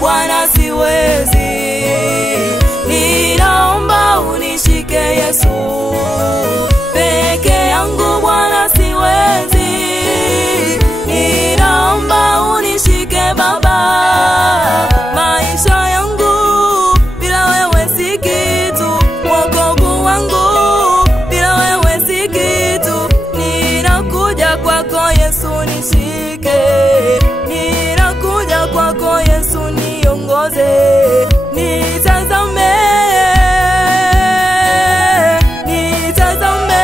Bwana siwezi, ninaomba unishike Yesu. Peke yangu Bwana siwezi, ninaomba unishike Baba. Maisha yangu bila wewe si kitu, wokovu wangu bila wewe si kitu. Ninakuja kwako Yesu nishike, ninakuja kwako Yesu niongoze, nitazame, nitazame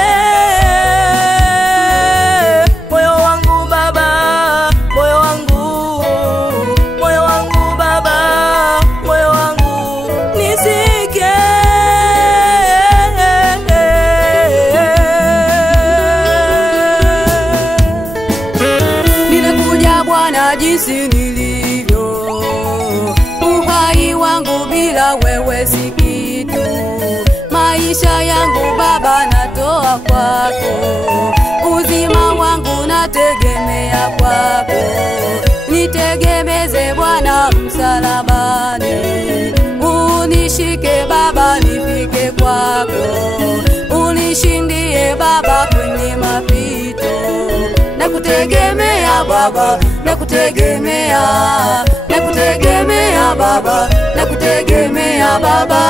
moyo wangu Baba, moyo wangu, moyo wangu Baba, moyo wangu nishike. Ninakuja Bwana jinsi nilivyo, uhai wangu bila wewe si kitu. Maisha yangu Baba natoa kwako, uzima wangu nategemea kwako. Nitegemeze Bwana msalabani, unishike Baba nifike kwako. Unishindie Baba kwenye mapito, nakutegemea Baba, nakutegemea, nakutegemea Baba, nakutegemea Baba.